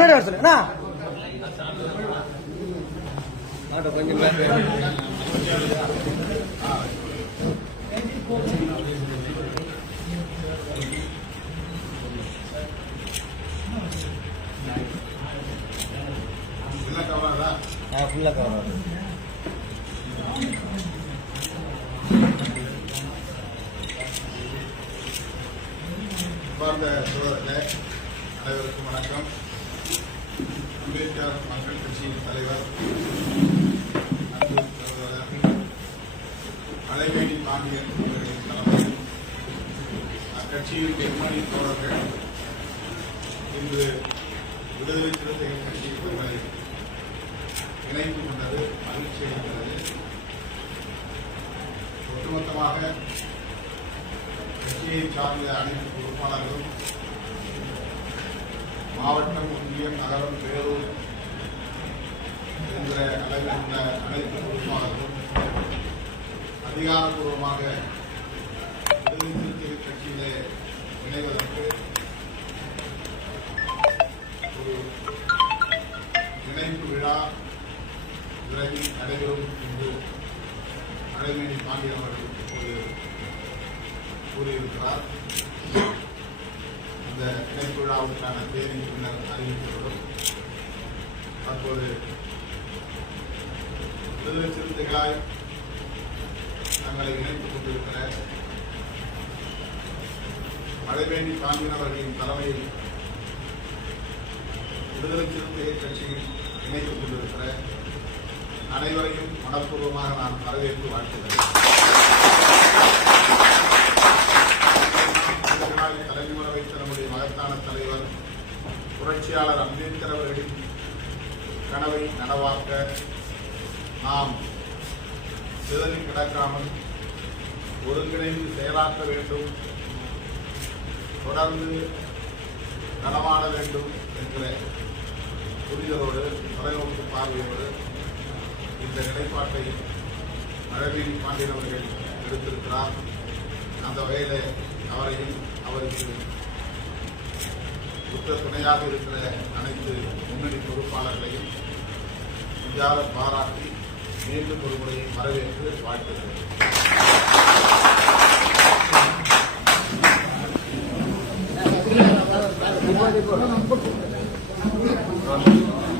முன்னாடி வர சொல்லு ஃபுல்லாக கவர் சோதரர்களே அனைவருக்கும் வணக்கம். அம்பேத்கர் மக்கள் கட்சியின் தலைவர் அலைவேணி பாண்டியன் அவர்களின் தலைமையில் அக்கட்சியின் பெண்மணி தோழர்கள் இன்று விடுதலை சிறுத்தைகள் கட்சி இவர்களை இணைந்து கொண்டது மகிழ்ச்சி அளிக்கிறது. ஒட்டுமொத்தமாக கட்சியை சார்ந்த அனைத்து பொறுப்பாளர்களும் மாவட்டம் ஒன்றியம் நகரம் பேரூர் என்ற அளவில் உள்ள அனைத்து குழுமாகவும் அதிகாரப்பூர்வமாக விடுதலை சிறுத்தைகள் கட்சியிலே இணைவதற்கு ஒரு இணைப்பு விழா விரைவில் நடைபெறும் என்று அழகேணி பாண்டியன் அவர்கள் இப்போது கூறியிருக்கிறார் இணைப்பு விழாவுக்கான தேதி பின்னர் அறிவிக்கப்படும் தற்போது விடுதலை சிறுத்தைகளாய் தங்களை இணைத்துக் கொண்டிருக்கிற மழைவேண்டி பாண்டியன் அவர்களின் தலைமையில் விடுதலை சிறுத்தைகள் கட்சியில் இணைத்துக் கொண்டிருக்கிற அனைவரையும் மனப்பூர்வமாக நான் வரவேற்பு வாழ்த்துகிறேன். புரட்சியாளர் அம்பேத்கர் அவர்களின் கனவை நனவாக்க நாம் சிதறி கிடக்காமல் ஒருங்கிணைந்து செயலாற்ற வேண்டும் தொடர்ந்து நனவாட வேண்டும் என்கிற புரிதலோடு தொலைநோக்கு பார்வையோடு இந்த நிலைப்பாட்டை அழகிரி பாண்டியன் அவர்கள் எடுத்திருக்கிறார். அந்த வகையில் அவரையும் அவருக்கு உற்ற துணையாக இருக்கிற அனைத்து முன்னணி பொறுப்பாளர்களையும் நெஞ்சார பாராட்டி மீண்டும் ஒரு முறை வரவேற்று வாழ்த்துகிறேன். ஆ